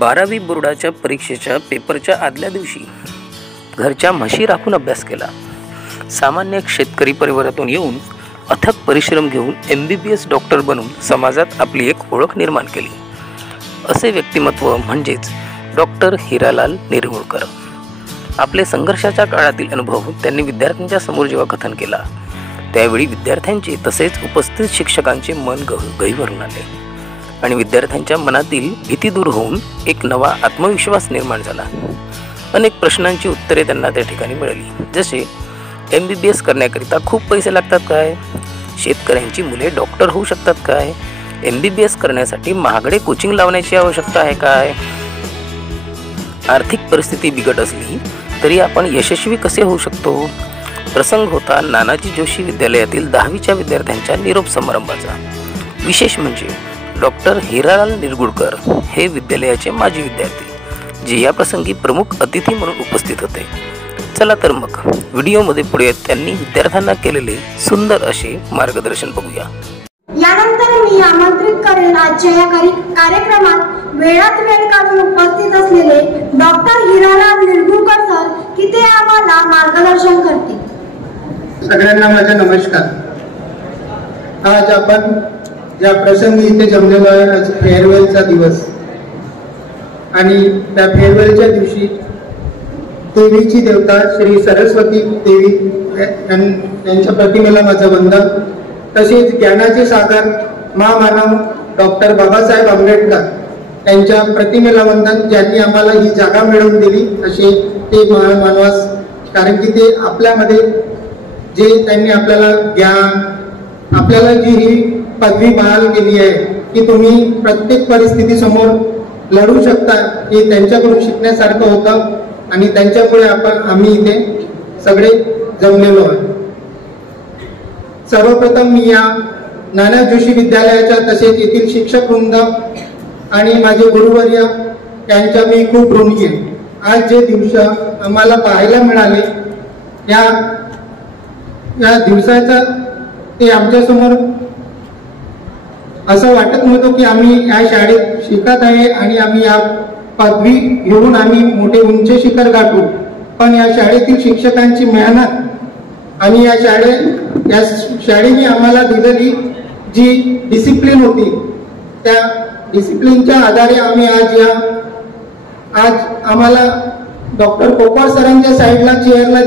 बारावी बोर्डाच्या परीक्षेच्या पेपरच्या आदल्या दिवशी घरच्या म्हशी राखून अभ्यास केला. सामान्य शेतकरी परिवारातून येऊन अथक परिश्रम घेऊन MBBS डॉक्टर बनून समाजात आपली एक ओळख निर्माण केली. असे व्यक्तिमत्व म्हणजेच डॉक्टर हिरालाल निरगुडकर. आपले संघर्षाच्या काळातील अनुभव त्यांनी विद्यार्थ्यांच्या समोर जेव्हा कथन केला त्यावेळी विद्यार्थ्यांचे तसेच उपस्थित शिक्षकांचे मन गहिवरून आले आणि विद्यार्थ्यांच्या मनातील भीती दूर होऊन एक नवा आत्मविश्वास निर्माण झाला. अनेक प्रश्नांची उत्तरे त्यांना त्या ठिकाणी मिळाली. जसे MBBS करण्याकरिता खूप पैसे लागतात काय? शेतकऱ्यांची मुले डॉक्टर होऊ शकतात काय? MBBS करण्यासाठी महागडे कोचिंग लावण्याची आवश्यकता आहे काय? आर्थिक परिस्थिती बिकट असली तरी आपण यशस्वी कसे होऊ शकतो? प्रसंग होता नानाजी जोशी विद्यालयातील 10वीच्या विद्यार्थ्यांच्या निरोप समारंभाचा. विशेष म्हणजे डॉक्टर हिरालाल निरगुडकर हे विद्यालयाचे माजी विद्यार्थी जे या प्रसंगी प्रमुख अतिथी म्हणून उपस्थित होते. चला तर मग व्हिडिओमध्ये पुढे त्यांनी विद्यार्थ्यांना केलेले सुंदर असे मार्गदर्शन बघूया. यानंतर मी आमंत्रित करेन आजच्या या कार्यक्रमात वेळात वेळ काढून उपस्थित असलेले डॉक्टर हिरालाल निरगुडकर सर की ते आम्हाला मार्गदर्शन करतील. सगळ्यांना माझा नमस्कार. आज आपण ज्या प्रसंगी इथे जमलेलो आहे आज फेअरवेलचा दिवस आणि त्या फेअरवेलच्या दिवशी देवीची देवता श्री सरस्वती देवी यांच्या प्रतिमेला माझं वंदन. तसेच ज्ञानाचे सागर महामानव डॉक्टर बाबासाहेब आंबेडकर यांच्या प्रतिमेला वंदन, ज्यांनी आम्हाला ही जागा मिळवून दिली असे ते महामानवास. कारण की ते आपल्यामध्ये जे त्यांनी आपल्याला ज्ञान, आपल्याला जी ही पदवी बहाल केली आहे की तुम्ही प्रत्येक परिस्थिती समोर लढू शकता, हे त्यांच्याकडून शिकण्यासारखं होतं आणि त्यांच्यामुळे आम्ही इथे सगळे जमलेलो आहे. सर्वप्रथम मी या नाना जोशी विद्यालयाच्या तसेच येथील शिक्षक वृंद आणि माझे गुरुवर्य यांच्या मी खूप ऋणी आहे. आज जे दिवस आम्हाला पाहायला मिळाले या दिवसाचा ते आमच्यासमोर असं वाटत नव्हतं की आम्ही या शाळेत शिकत आहे आणि आम्ही या पदवी घेऊन आम्ही मोठे उंच शिखर गाठू. पण या शाळेतील शिक्षकांची मेहनत आणि या शाळेने आम्हाला दिलेली जी डिसिप्लिन होती त्या डिसिप्लिनच्या आधारे आम्ही आज आम्हाला डॉक्टर कोपर सरांच्या साईडला चेअरला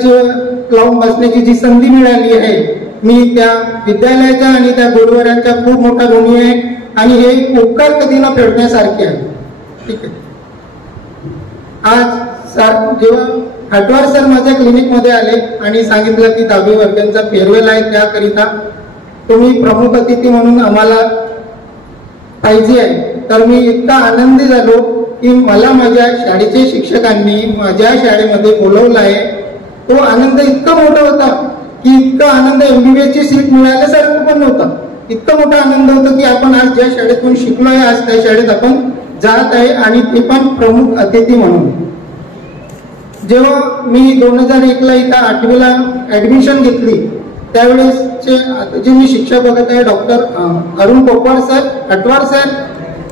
लावून बसण्याची जी संधी मिळाली आहे, मी त्या विद्यालयाच्या आणि त्या गुरुवारांच्या खूप मोठा ऋणी आहे आणि हे उपकार कधी न फेडण्यासारखे आहे. ठीक आहे. आज जेव्हा हटवार सर माझ्या क्लिनिकमध्ये आले आणि सांगितलं की 10वी वर्गांचा फेअरवेल आहे, त्याकरिता तुम्ही प्रमुख अतिथी म्हणून आम्हाला पाहिजे आहे, तर मी इतका आनंदी झालो की मला माझ्या शाळेचे शिक्षकांनी माझ्या शाळेमध्ये बोलवलं आहे. तो आनंद इतका मोठा होता की इतका आनंद MBBS ची सीट मिळाल्यासारखं पण नव्हता. इतका मोठा आनंद होता की आपण आज ज्या शाळेतून शिकलोय आज त्या शाळेत आपण जात आहे आणि ते पण प्रमुख अतिथी म्हणून. जेव्हा मी 2001ला इथं 8वीला ऍडमिशन घेतली त्यावेळेसचे जे मी शिक्षक बघत आहे डॉक्टर अरुण कोपर सर, हटवार सर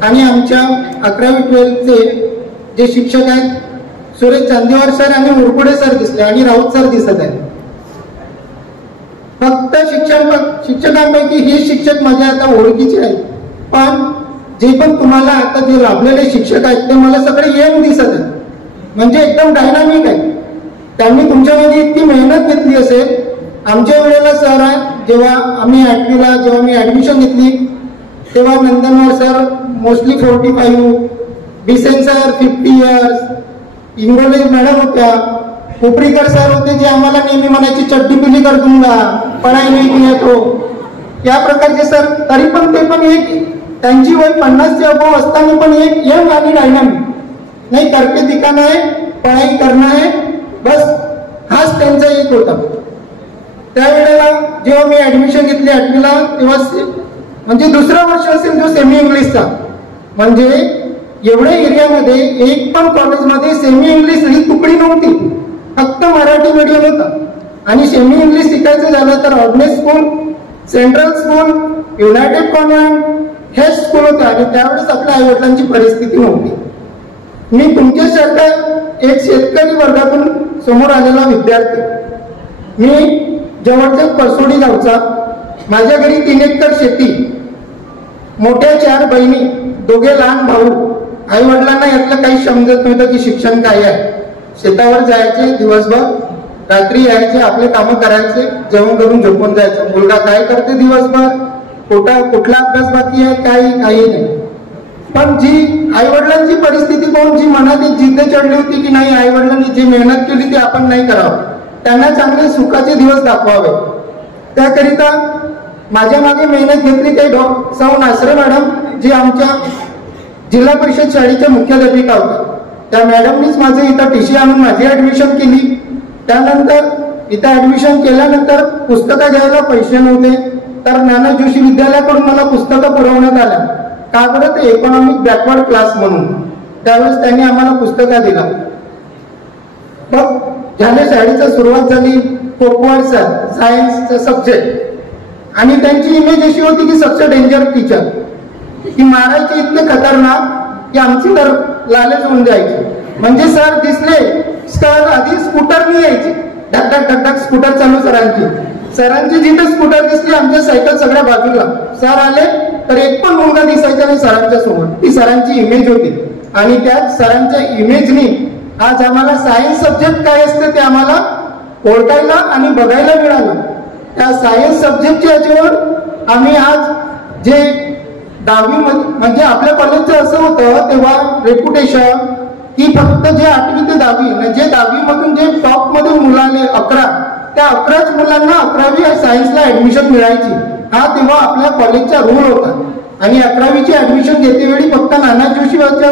आणि आमच्या 11वी 12चे जे शिक्षक आहेत सुरेश चांदीवार सर आणि मुरकुडे सर दिसले आणि राऊत सर दिसत आहेत. फक्त शिक्षकांपैकी हे शिक्षक माझ्या आता ओळखीचे आहेत, पण जे पण तुम्हाला आता जे लाभलेले शिक्षक आहेत ते मला सगळे यंग दिसत आहेत, म्हणजे एकदम डायनामिक आहे. त्यांनी तुमच्यामध्ये इतकी मेहनत घेतली असेल. आमच्या वेळेला सर आहे जेव्हा आम्ही 8वीला जेव्हा मी ऍडमिशन घेतली तेव्हा Nandanwar sir mostly 45, Bisen sir 50 years, Ingole madam होत्या, कोपरीकर सर होते जे आम्हाला नेहमी म्हणायची चड्डी पिली कर दूंगा, पढाई नाही किया तो, या प्रकारचे सर. तरी पण ते पण एक त्यांची वय 50च्या अबोव असताना पण एक यंग आणि डायनामिक, नाही करके दिखाना है, पढाई करना है, बस हाच त्यांचा एक होता. त्यावेळेला जेव्हा मी ऍडमिशन घेतली 8वीला तेव्हा म्हणजे दुसरं वर्ष असेल जो सेमी इंग्लिशचा, म्हणजे एवढ्या एरियामध्ये एक पण कॉलेजमध्ये सेमी इंग्लिश ही तुकडी नव्हती, फक्त मराठी मीडियम होता. आणि सेमी इंग्लिश शिकायचं झालं तर ordinary school central school, United convent हे स्कूल होते आणि त्यावेळेस आपल्या आई वडिलांची परिस्थिती नव्हती. मी तुमच्यासारखा एक शेतकरी वर्गातून समोर आलेला विद्यार्थी. मी जवळच्या परसोडी गावचा. माझ्या घरी 3 एकर शेती, मोठ्या 4 बहिणी, 2 लहान भाऊ. आई वडिलांना यातलं काही समजत नव्हतं की शिक्षण काय आहे. शेतावर जायचे दिवसभर, रात्री यायचे, आपले कामं करायचे, जेवण करून झोपून जायचं. मुलगा काय करते दिवसभर, कुठला अभ्यास बाकी आहे, काही नाही. पण जी आई वडिलांची परिस्थिती पाहून जी मनात एक जिद्द चढली होती की नाही, आई वडिलांनी जी मेहनत केली ती आपण नाही करावं, त्यांना चांगले सुखाचे दिवस दाखवावे, त्याकरिता माझ्या मागे मेहनत घेतली ते सौ नासरे मॅडम, जी आमच्या जिल्हा परिषद शाळेच्या मुख्याध्यापिका होत्या. त्या मॅडमनीच माझं इथं TC आणून माझी ऍडमिशन केली. त्यानंतर इथं ऍडमिशन केल्यानंतर पुस्तकं घ्यायला पैसे नव्हते, तर नाना जोशी विद्यालयाकडून मला पुस्तकं पुरवण्यात आल्या. का बरं? ते इकॉनॉमिक बॅकवर्ड क्लास म्हणून. त्यावेळेस त्यांनी आम्हाला पुस्तकं दिला. मग झाले, शाळेची सुरुवात झाली. कोकवाड सर, सायन्सचा सब्जेक्ट, आणि त्यांची इमेज अशी होती की सबसे डेंजर टीचर, की मारायचे इतके खतरनाक की आमची तर लालच होऊन जायची. म्हणजे सर दिसले सर आधी स्कूटरनी यायचे, ढक ढक ढक ढक स्कूटर चालू सरांची जिथे स्कूटर दिसली आमच्या सायकल सगळ्या बाजूला. सर आले तर एक पण मुलगा दिसायचा नाही सरांच्या सोबत. ती सरांची इमेज होती आणि त्या सरांच्या इमेजनी आज आम्हाला सायन्स सब्जेक्ट काय असते ते आम्हाला ओळखायला आणि बघायला मिळालं. त्या सायन्स सब्जेक्टच्या याच्यावर आम्ही आज जे 10वी म्हणजे आपल्या कॉलेजचं असं होतं तेव्हा रेप्युटेशन की फक्त जे 8वी ते 10वी म्हणजे 10वी मधून जे टॉप मध्ये मुलं आले 11, त्या 11च मुलांना 11वी सायन्सला ऍडमिशन मिळायची. हा तेव्हा आपल्या कॉलेजचा रूल होता. आणि 11वीची ऍडमिशन घेतेवेळी फक्त नाना जोशीच्या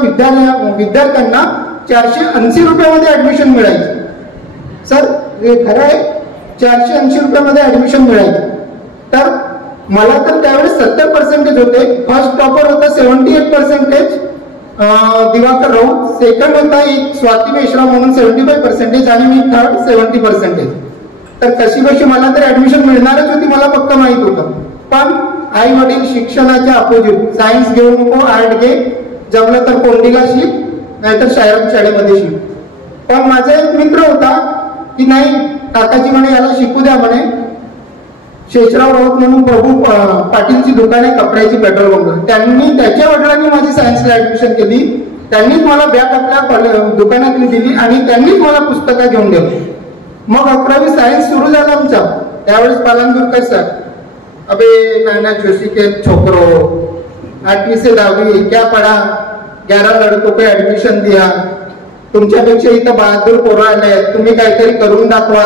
विद्यार्थ्यांना 480 रुपयामध्ये ऍडमिशन मिळायची. सर हे खरं आहे, 480 रुपयामध्ये ऍडमिशन मिळायची. तर मला तर त्यावेळेस 70% होते. फर्स्ट टॉपर होता 78%, दिवाकर राऊत. सेकंड होता एक स्वाती मेश्राम म्हणून 75% आणि मी थर्ड 70%. तर कशी कशी मला तर ऍडमिशन मिळणारच होती, मला फक्त माहित होतं. पण आई वडील शिक्षणाच्या अपोजिट, सायन्स घेऊ नको, आर्ट घे, जमलं तर कोंडीला शिक, नाहीतर शाळेमध्ये शिक. पण माझा एक मित्र होता की नाही काकाजी म्हणे याला शिकू द्या म्हणे. शेषराव राऊत म्हणून प्रभू पाटीलची दुकान आहे कपड्याची पेट्रोल पंप, त्यांनी त्याच्या वडिलांनी माझी सायन्सला ऍडमिशन केली. त्यांनीच मला बॅग आपल्या दुकानातली दिली आणि त्यांनीच मला पुस्तकं घेऊन दिली. मग 11वी सायन्स सुरू झाला आमचा. त्यावेळेस पालनदुरकर सर, अबे नाना जोशी के छोकरो, 8वीं से 10वीं क्या पढ़ा, 11 लड़कों को ऍडमिशन दिया, तुमच्यापेक्षा इथं बहादूर पोरं आले, तुम्ही काहीतरी करून दाखवा,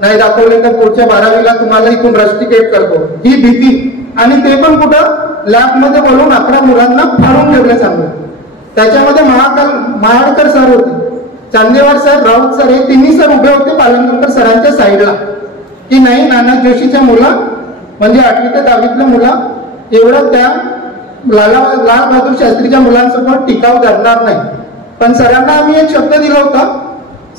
नाही दाखवले तर पुढच्या 12वीला तुम्हाला इथून रस्टिकेट करतो. ही भीती. आणि ते पण कुठं लॅबमध्ये बोलून 11 मुलांना फाडून ठेवलं चांगलं. त्याच्यामध्ये महाडकर सर होते, चांदेवाड सर, राऊत सर, हे तिन्ही सर उभे होते पालनदुरकर सरांच्या साईडला की नाही नाना जोशीच्या मुलं म्हणजे 8वी ते 10वीतल्या मुलं एवढं त्या लाल बहादूर शास्त्रीच्या मुलांसोबत टिकाव धरणार नाही. पण सरांना आम्ही एक शब्द दिला होता,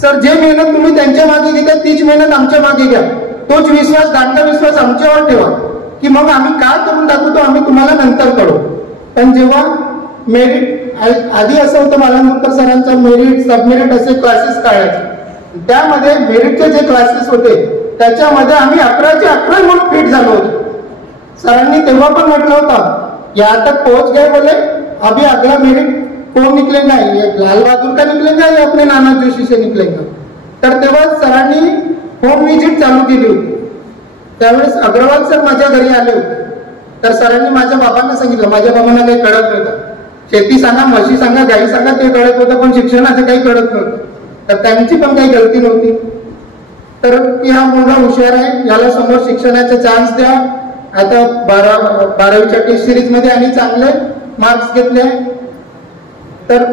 सर जे मेहनत तुम्ही त्यांच्या मागे घेता तीच मेहनत आमच्या मागे घ्या, तोच विश्वास, दांडा विश्वास आमच्यावर ठेवा की मग आम्ही काय करून दाखवतो आम्ही तुम्हाला नंतर कळू. पण जेव्हा मेरिट आधी असं होतं पालनदुरकर सरांचं मेरिट सबमेरिट असे क्लासेस काढायचे, त्यामध्ये मेरिटचे जे क्लासेस होते त्याच्यामध्ये आम्ही 11चे 11 म्हणून फिट झालो होतो. सरांनी तेव्हा पण म्हटलं होतं यहाँ तक पहुंच गए बोले, अभी अगला मेरिट कौन निकलेगा, ये लाल बहादुर का निकलेगा या अपने नाना जोशी से निकलेगा. तर तेव्हा सरांनी होम विजिट चालू केली होती. त्यावेळेस अग्रवाल सर माझ्या घरी आले होते. तर सरांनी माझ्या बाबांना सांगितलं, माझ्या बाबांना काही कळत नव्हतं, शेती सांगा, म्हशी सांगा, गाई सांगा, ते कळत होतं पण शिक्षणाचं काही कळत नव्हतं. तर त्यांची पण काही गलती नव्हती. तर की हा मुलगा हुशार आहे, याला समोर शिक्षणाचा चान्स द्या. आता 12वीच्या टेस्ट सिरीज मध्ये आणि चांगले मार्क्स घेतले. तर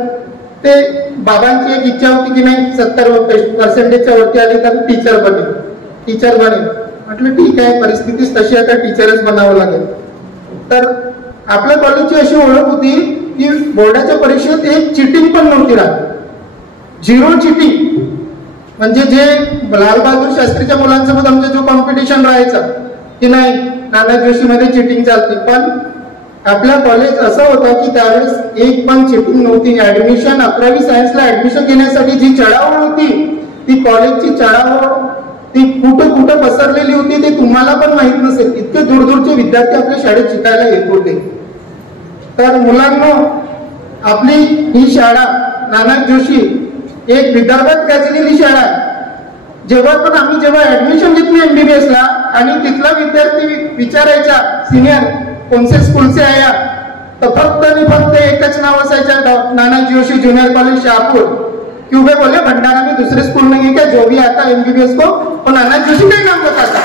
ते बाबांची एक इच्छा होती की नाही 70% वरती आली तर टीचर बनेल. म्हटलं ठीक आहे, परिस्थितीच तशी आता टीचरच बनावं लागेल. तर आपल्या कॉलेजची अशी ओळख होती की बोर्डाच्या परीक्षेत एक चिटिंग पण नव्हती राहत, 0 चिटिंग. म्हणजे जे लाल बहादूर शास्त्रीच्या मुलांसोबत आमचा जो कॉम्पिटिशन राहायचा की नाही नाना जोशीमध्ये चिटिंग चालते, पण आपलं कॉलेज असं होतं की त्यावेळेस एक पण चिटिंग नव्हती. ऍडमिशन 11वी सायन्सला ऍडमिशन घेण्यासाठी जी चढावळ होती, ती कॉलेजची चढावळ ती कुठं कुठं पसरलेली होती ते तुम्हाला पण माहित नसेल. इतके दूरदूरचे विद्यार्थी आपल्या शाळेत शिकायला येत होते. तर मुलांना आपली ही शाळा नाना जोशी एक विदर्भात गाजलेली शाळा. जेव्हा ऍडमिशन घेतली MBBS ला आणि तिथला विद्यार्थी विचारायचा सिनियर कोणसे स्कूल से आया, तर फक्त आणि फक्त एकच नाव असायचं, नाना जोशी जूनियर कॉलेज शाहपुर. क्यों बे बोले भंडारा में दूसरे स्कूल नहीं है क्या जो भी आता MBBS को, और नाना जोशी का ही नाम बताता.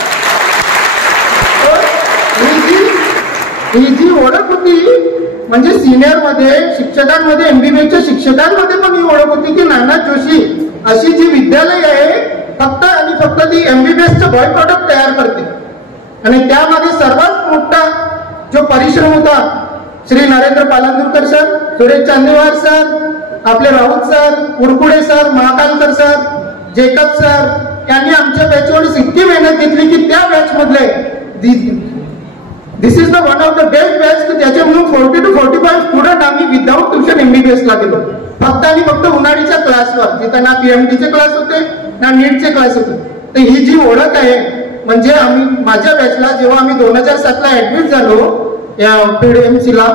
ही जी ओळख होती म्हणजे सिनियर मध्ये शिक्षकांमध्ये MBBSच्या शिक्षकांमध्ये पण ही ओळख होती की नाना जोशी अशी जी विद्यालय आहे फक्त आणि फक्त ती MBBSचं बाय प्रॉडक्ट तयार करते. आणि त्यामध्ये सर्वात मोठा जो परिश्रम होता श्री नरेंद्र पालांदूरकर सर, सुरेश चांदेवार सर, आपले Raut sir, Urkude sir, Mahakalkar sir, Jacob sir यांनी आमच्या बॅचवर इतकी मेहनत घेतली की त्या बॅच मधले this is the one of the best batch की त्याच्यामधून 40 to 45 स्टुडंट आम्ही विदाऊट ट्युशन MBBS ला गेलो. फक्त आणि फक्त उन्हाळीच्या क्लासवर, जिथं ना PMTचे क्लास होते ना नीटचे क्लास होते. तर ही जी ओळख आहे म्हणजे माझ्या बॅचला जेव्हा आम्ही 2007 ला ऍडमिट झालो या PDMC ला,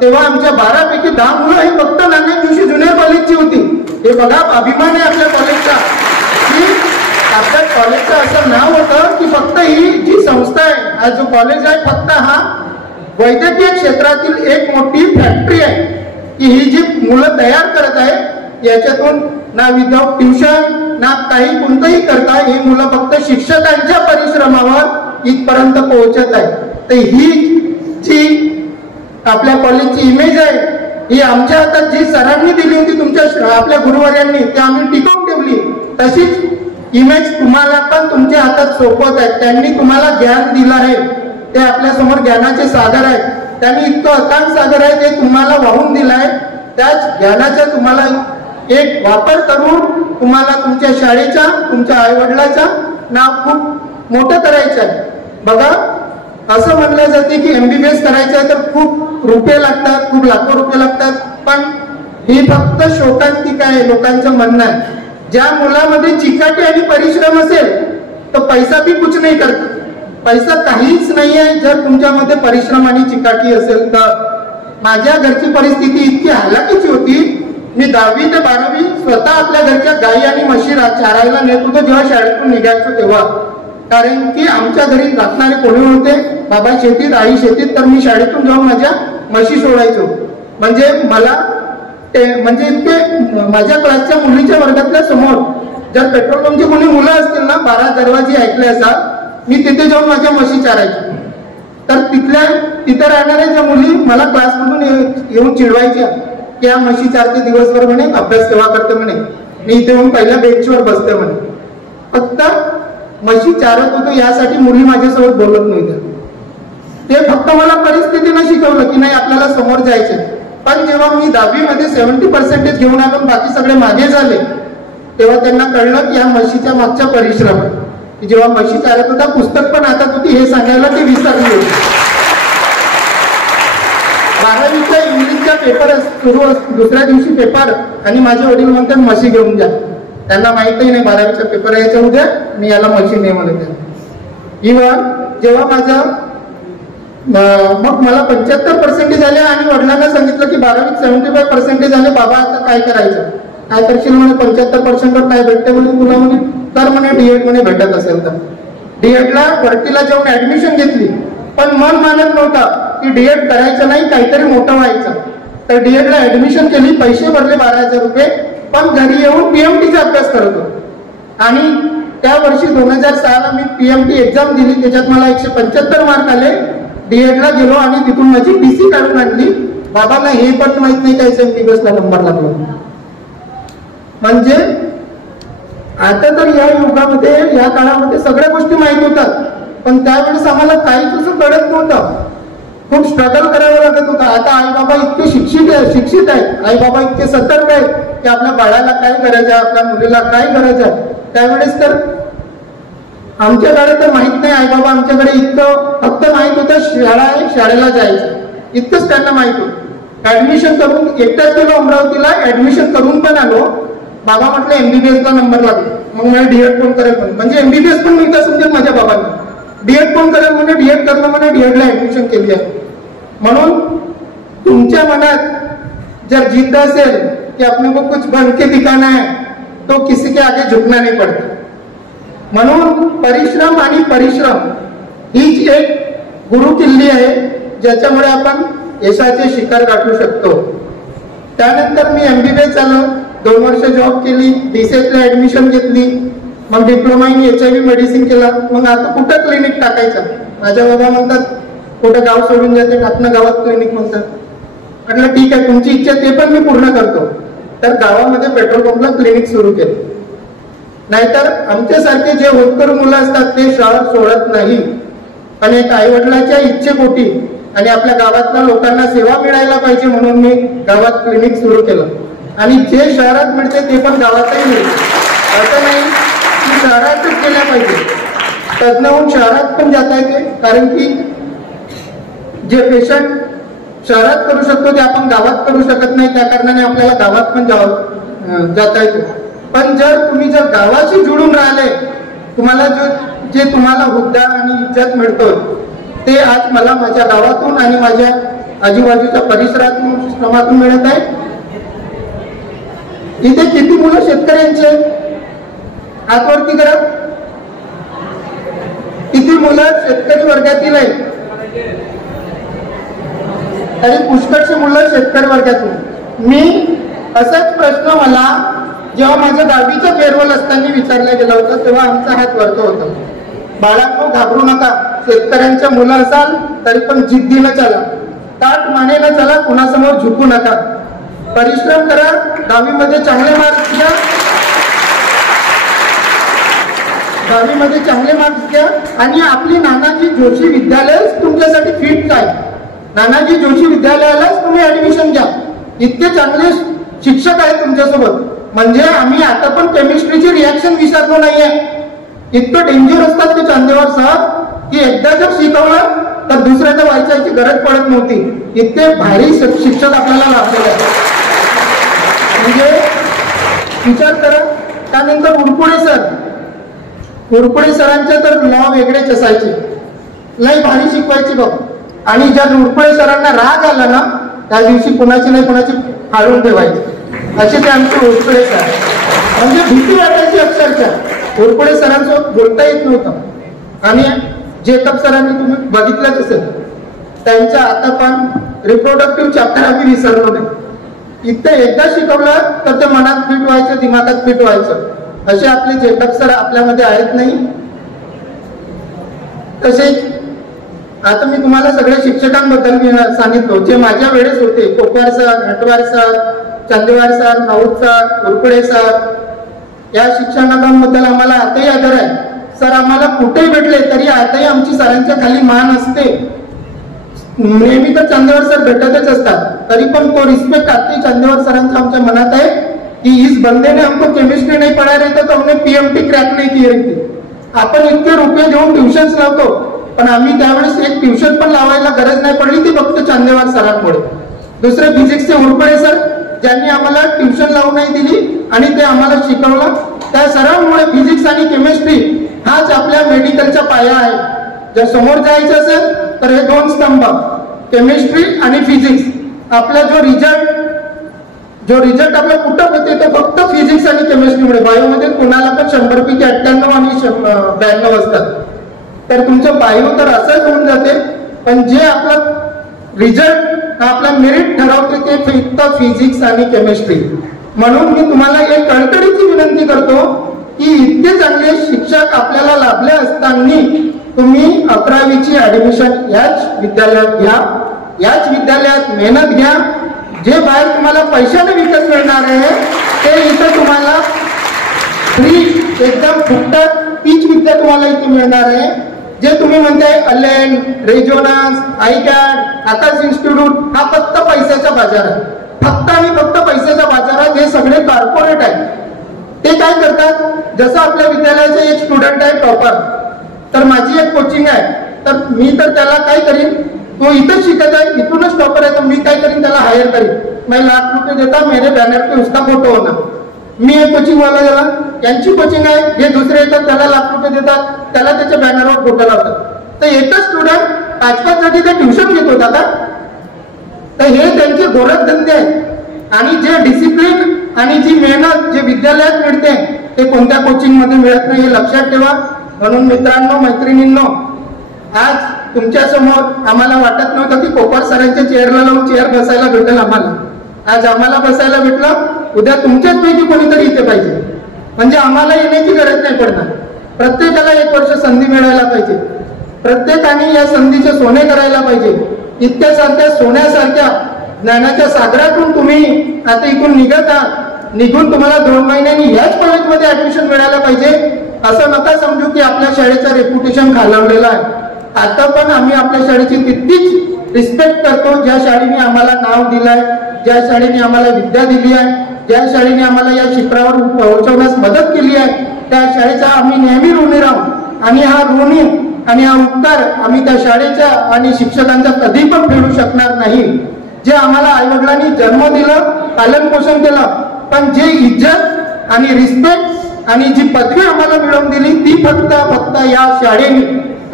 तेव्हा आमच्या 12 पैकी 10 मुलं ही फक्त नाना जोशी ज्युनियर कॉलेजची होती. हे बघा अभिमान आहे आपल्या कॉलेजचा की आपल्या कॉलेजचं असं नाव होतं की फक्त ही जी संस्था आहे, हा जो कॉलेज आहे फक्त हा वैद्यकीय क्षेत्रातील एक मोठी फॅक्टरी आहे की ही जी मुलं तयार करत आहे याच्यातून ना विदाऊट ट्युशन ना काही कोणतंही करता ही मुलं फक्त शिक्षकांच्या परिश्रमावर इथपर्यंत पोहोचत आहे. तर ही जी आपल्या कॉलेजची इमेज आहे ही आमच्या हातात जी सरांनी दिली होती तुमच्या आपल्या गुरुवर्यांनी, ते आम्ही टिकवून ठेवली. तशीच इमेज तुम्हाला पण तुमच्या हातात सोपवत आहे. त्यांनी तुम्हाला ज्ञान दिलं आहे, ते आपल्या समोर ज्ञानाचे सागर आहे. त्यांनी इतकं अथांग सागर आहे ते तुम्हाला वाहून दिलं आहे. त्याच ज्ञानाचा तुम्हाला एक वापर करून तुम्हाला तुमच्या शाळेच्या, तुमच्या आईवडिलांचा नाव खूप मोठं करायचं आहे. बघा असं म्हणलं जाते की MBBS करायचं आहे तर खूप रुपये लागतात, खूप लाखो रुपये लागतात, पण ही फक्त शोकांतिका आहे, लोकांचं म्हणणं आहे. ज्या मुलामध्ये चिकाटी आणि परिश्रम असेल तर पैसा भी कुछ नाही करत. पैसा काहीच नाही आहे जर तुमच्यामध्ये परिश्रम आणि चिकाटी असेल तर. माझ्या घरची परिस्थिती इतकी हालाकीची होती, मी 10वी ते 12वी स्वतः आपल्या घरच्या गाई आणि म्हशी चारायला नेत होतो जेव्हा शाळेतून निघायचो तेव्हा. कारण की आमच्या घरी राखणारे कोणी होते, बाबा शेतीत आई शेतीत, तर मी शाळेतून जाऊन माझ्या म्हशी सोडायचो. म्हणजे मला म्हणजे इतके माझ्या क्लासच्या मुलीच्या वर्गातल्या समोर जर पेट्रोल पंपची कोणी मुलं असतील ना, 12 दरवाजे ऐकले असा, मी तिथे जाऊन माझ्या म्हशी चारायचो. तर तिथे राहणाऱ्या ज्या मुली मला क्लासमधून येऊन चिडवायच्या की या म्हशी चारते दिवसभर म्हणे, अभ्यास केव्हा करते म्हणे, मी इथे येऊन पहिल्या बेंचवर बसते म्हणे. फक्त म्हशी चारत होतो यासाठी मुली माझ्यासोबत बोलत नव्हत्या. ते फक्त मला परिस्थितीनं शिकवलं की नाही आपल्याला समोर जायचे. पण जेव्हा मी 10वी मध्ये 70% घेऊन आलो, बाकी सगळे मागे झाले, तेव्हा त्यांना कळलं की या म्हशीच्या मागच्या परिश्रम आहे. की जेव्हा म्हशी चालत होता पुस्तक पण हातात होती हे सांगायला ते विसरली होती. 12वीचा इंग्लिशचा पेपर सुरू, दुसऱ्या दिवशी पेपर, आणि माझे वडील म्हणतात म्हशी घेऊन जा. त्यांना माहितही नाही 12वीचा पेपर यायचा उद्या मी याला म्हशी नाही म्हणत. इव्हन जेव्हा माझं मग मला 75% आले आणि वडिलांना सांगितलं की 12वीत 75% आले, बाबा आता काय करायचं, काय करशील म्हणे, 75% काय भेटते म्हणे तुला म्हणे, तर म्हणे DED म्हणे भेटत असेल तर. DED ला भरतीला जाऊन ऍडमिशन घेतली, पण मन मानत नव्हता की DED करायचं नाही, काहीतरी मोठं व्हायचं. तर DED ला ऍडमिशन केली, पैसे भरले 12,000 रुपये, पण घरी येऊन PMTचा अभ्यास करत होतो. आणि त्या वर्षी 2006 ला मी PMT एक्झाम दिली, त्याच्यात मला 175 मार्क आले. DED ला गेलो आणि तिथून माझी PC काढून आणली. बाबांना हे पण माहित नाही काय MBBS ला नंबर लागला. म्हणजे आता तर या युगामध्ये, या काळामध्ये सगळ्या गोष्टी माहित होतात, पण त्यावेळेस आम्हाला काहीच असं कळत नव्हतं. खूप स्ट्रगल करावं लागत होतं. आता आई बाबा इतके शिक्षित आहेत, आई बाबा इतके सतर्क आहेत की आपल्या बाळाला काय करायचं, आपल्या मुलीला काय करायचं. त्यावेळेस तर आमच्याकडे तर माहित नाही आहे बाबा, आमच्याकडे इतकं फक्त माहित होतं शाळा आहे, शाळेला जायचं, इतकंच त्यांना माहित होतं. ऍडमिशन करून एकटाच गेलो अमरावतीला, ऍडमिशन करून पण आलो. बाबा म्हटलं MBBS ला नंबर लागला. मग मला डीएड कोण करेल म्हणजे MBBS पण मिळता समजेल माझ्या बाबांना. डीएड कोण करेल म्हणजे डीएड करणं म्हणजे डीएडला ऍडमिशन केली आहे. म्हणून तुमच्या मनात जर जिद्द असेल की अपने को कुछ बन के दिखाना है तो किसी के आगे झुकना नहीं पड़ता. म्हणून परिश्रम आणि परिश्रम हीच एक गुरु किल्ली आहे ज्याच्यामुळे आपण यशाचे शिखर गाठू शकतो. त्यानंतर मी MBBS झालो, 2 वर्ष जॉब केली, BCS ला ऍडमिशन घेतली, मग डिप्लोमा इन HIV मेडिसिन केला. मग आता कुठं क्लिनिक टाकायचं, माझ्या बाबा म्हणतात कुठं गाव सोडून जाते टाकणं, गावात क्लिनिक म्हणतात. म्हटलं ठीक आहे, तुमची इच्छा ते पण मी पूर्ण करतो. तर गावामध्ये पेट्रोल पंपला क्लिनिक सुरू केलं. नाहीतर आमच्यासारखे जे होतकरू मुलं असतात ते शहर सोडत नाही, पण एक आईवडिलांच्या इच्छेपोटी आणि आपल्या गावातल्या लोकांना सेवा मिळायला पाहिजे म्हणून मी गावात क्लिनिक सुरू केलं. आणि जे शहरात मिळते ते पण गावातही मिळते. असं नाही की शहरातच केल्या पाहिजे, तज्ञ शहरात पण जाता येते. कारण की जे पेशंट शहरात करू शकतो ते आपण गावात करू शकत नाही, त्या कारणाने आपल्याला गावात पण जाता येतो. पण तुम्ही जर गावाशी जुळून राहिले, तुम्हाला जे तुम्हाला हुद्दा आणि इज्जत मिळतो ते आज मला माझ्या गावातून आणि माझ्या आजूबाजूच्या परिसरातून श्रमातून मिळत आहे. इथे किती मुलं शेतकऱ्यांचे हातवरती करा, किती मुलं शेतकरी वर्गातील आहेत, आणि पुष्कळची मुलं शेतकरी वर्गातून. मी असाच प्रश्न मला जेव्हा माझं 10वीचं फेअरवेल असताना विचारला गेला होता तेव्हा आमचा हात वरतो होता. बाळांनो घाबरू नका, शेतकऱ्यांच्या मुलं असाल तरी पण जिद्दीनं चला, ताट मानेनं चला, कुणासमोर झुकू नका, परिश्रम करा, 10वीमध्ये चांगले मार्क्स घ्या, 10वीमध्ये चांगले मार्क्स घ्या. आणि आपली नानाजी जोशी विद्यालय तुमच्यासाठी फिट आहे. नानाजी जोशी विद्यालयालाच तुम्ही ऍडमिशन घ्या, इतके चांगले शिक्षक आहेत तुमच्यासोबत. म्हणजे आम्ही आता पण केमिस्ट्रीची रिॲक्शन विसरलो नाहीये. इतकं डेंजर असतात ते चांदेवार साहेब की एकदा जर शिकवलं तर दुसऱ्याच्या वाचायची गरज पडत नव्हती. इतके भारी शिक्षक आपल्याला लाभलेले आहेत. म्हणजे विचार करा. त्यानंतर उरपुडे सरांचे तर लॉ वेगळेच असायचे, लय भारी शिकवायची बघ. आणि ज्या उरपुडे सरांना राग आला ना त्या दिवशी कुणाची नाही कुणाची फाडून ठेवायची, असे ते आमचे उरपुडे सर. म्हणजे भीती वाटायची अक्षरशः. उरपुडे सरांसोबत बोलता येत नव्हतं. आणि जेकब सरांनी तुम्ही बघितलंच असेल, त्यांच्या आता पण रिप्रोडक्टिव्ह चॅप्टर आम्ही विसरलो नाही. इतकं एकदा शिकवलं तर ते मनात फिट व्हायचं, दिमागात फिट व्हायचं. असे आपले जेकब सर आपल्यामध्ये आहेत नाही. तसेच आता मी तुम्हाला सगळ्या शिक्षकांबद्दल सांगितलो जे माझ्या वेळेस होते. Kokwar sir, Hatwar sir, Chandewar sir, Raut sir, Urpude sir, या शिक्षकांबद्दल आम्हाला आताही आदर आहे. सर आम्हाला कुठेही भेटले तरी आताही आमची सरांच्या खाली मान असते. नेहमी तर चांदेवार सर भेटतच असतात, तरी पण तो रिस्पेक्ट आताही चांदेवार सरांचा आमच्या मनात आहे की इस बंदे ने हमको केमिस्ट्री नहीं पढ़ा रहे थे तो हमने PMT क्रॅक नाही की रही थी. आपण इतके रुपये देऊन ट्युशन्स लावतो, पण आम्ही त्यावेळेस एक ट्युशन पण लावायला गरज नाही पडली, ती फक्त चांदेवार सरांमुळे. दुसरे फिजिक्सचे उरपडे सर ज्यांनी आम्हाला ट्युशन लावून नाही दिली आणि ते आम्हाला शिकवलं, त्या सरांमुळे फिजिक्स आणि केमिस्ट्री हाच आपल्या मेडिकलचा पाया आहे. जर समोर जायचं असेल तर हे 2 स्तंभ केमिस्ट्री आणि फिजिक्स. आपला जो रिझल्ट आपला कुठं होते तो फक्त फिजिक्स आणि केमिस्ट्रीमुळे. बायोमध्ये कोणाला पण 100 पैकी 98 आणि 92 असतात. तर तुमचं बायो तर असंच होऊन जाते, पण जे आपला रिझल्ट आपला मेरिट ठरवते ते फक्त फिजिक्स आणि केमिस्ट्री. म्हणून मी तुम्हाला एक कळकळीची विनंती करतो की इतके चांगले शिक्षक आपल्याला लाभले असताना तुम्ही 11वीची ऍडमिशन याच विद्यालयात घ्या, याच विद्यालयात मेहनत घ्या. जे बाहेर तुम्हाला पैशाने विकत मिळणार आहे ते इथं तुम्हाला फ्री एकदम फुकटात तीच विद्या तुम्हाला इथे मिळणार आहे. जे तुम्ही म्हणताय अलेन, रेजोनान्स, आयकॅड, आकाश इन्स्टिट्यूट हा फक्त पैशाचा बाजार आहे. फक्त आणि फक्त पैशाच्या बाजारात हे सगळे कॉर्पोरेट आहेत. ते काय करतात, जसं आपल्या विद्यालयाचे एक स्टुडंट आहे टॉपर, तर माझी एक कोचिंग आहे, तर मी तर त्याला काय करीन, तो इथंच शिकत आहे, इथूनच टॉपर आहे, तर मी काय करीन, त्याला हायर करीन. मैं ₹1,00,000 देता, मेरे बॅनर पे उसका फोटो होना. मी एक कोचिंग वाला गेला, यांची कोचिंग आहे, हे दुसरे येतात त्याला ₹1,00,000 देतात, त्याला त्याच्या बॅनरवर फोटो लावतात. तर एकच स्टुडंट 5-5 साठी ते ट्युशन घेत होता का? तर हे त्यांचे गोरख धंदे आहेत. आणि जे डिसिप्लिन आणि जी मेहनत जे विद्यालयात मिळते ते कोणत्या कोचिंग मध्ये मिळत नाही, हे लक्षात ठेवा. म्हणून मित्रांनो, मैत्रिणींनो, आज तुमच्या समोर आम्हाला वाटत नव्हतं की कोपर सरांच्या चेअरला लावून चेअर बसायला भेटेल आम्हाला. आज आम्हाला बसायला भेटलं, उद्या तुमच्याच पैकी कोणीतरी इथे पाहिजे, म्हणजे आम्हाला येण्याची गरज नाही पडणार. प्रत्येकाला 1 वर्ष संधी मिळायला पाहिजे, प्रत्येकाने या संधीचे सोने करायला पाहिजे. इतक्यासारख्या सोन्यासारख्या ज्ञानाच्या सागरातून तुम्ही आता इथून निघत आहात, निघून तुम्हाला 2 महिन्यांनी याच कॉलेजमध्ये ऍडमिशन मिळायला पाहिजे. असं नका समजू की आपल्या शाळेचं रेप्युटेशन खालावलेलं आहे. आता पण आम्ही आपल्या शाळेची तितकीच रिस्पेक्ट करतो, ज्या शाळेने आम्हाला नाव दिलंय, ज्या शाळेने आम्हाला विद्या दिली आहे, ज्या शाळेने आम्हाला या शिखरावर पोहोचवण्यास मदत केली आहे, त्या शाळेचा आम्ही नेहमी ऋणी राहू. आणि हा ऋणी आणि हा उपकार आम्ही त्या शाळेच्या आणि शिक्षकांचा कधी पण फेडू शकणार नाही. जे आम्हाला आईवडिलांनी जन्म दिलं, पालन पोषण केलं, पण जे इज्जत आणि रिस्पेक्ट आणि जी पदवी आम्हाला मिळवून दिली ती फक्त या शाळेने,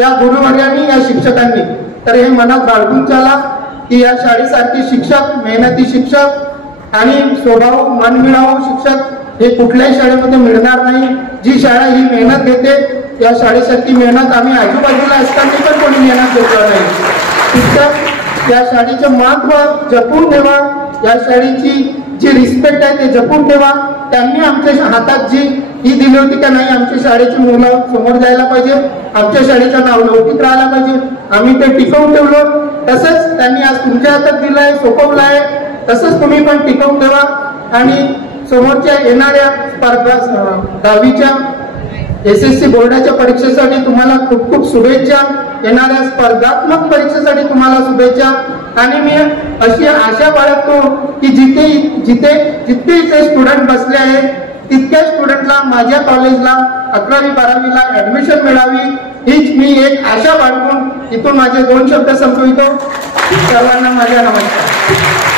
या गुरुवर्यांनी, या शिक्षकांनी. तर हे मनात बाळगून चला की या शाळेसारखे शिक्षक, मेहनती शिक्षक आणि स्वभाव मनमिळावू शिक्षक हे कुठल्याही शाळेमध्ये मिळणार नाही. जी शाळा ही मेहनत घेते, या शाळेसारखी मेहनत आम्ही आजूबाजूला असताना पण कोणी मेहनत घेतलं नाही. शिक्षक या शाळेचं महत्व जपून ठेवा, या शाळेची जी रिस्पेक्ट आहे ते जपून ठेवा. त्यांनी आमच्या हातात जी ही दिली होती का नाही, आमच्या शाळेची मुलं समोर जायला पाहिजे, आमच्या शाळेचं नाव लौकिक राहायला पाहिजे, आम्ही ते टिकवून ठेवलो. तसंच त्यांनी आज तुमच्या हातात दिलंय, सोपवलं आहे, तसंच तुम्ही पण टिकवून ठेवा. आणि समोरच्या येणाऱ्या स्पर्धा 10वीच्या SSC बोर्डाच्या परीक्षेसाठी तुम्हाला खूप खूप शुभेच्छा. येणाऱ्या स्पर्धात्मक परीक्षेसाठी तुम्हाला शुभेच्छा. आणि मी अशी आशा बाळगतो की जिथे इथे स्टुडंट बसले आहेत तितक्या स्टुडंटला माझ्या कॉलेजला 11वी-12वीला ऍडमिशन मिळावी, हीच मी एक आशा बाळगून इथून माझे 2 शब्द संपवितो. सर्वांना माझा नमस्कार.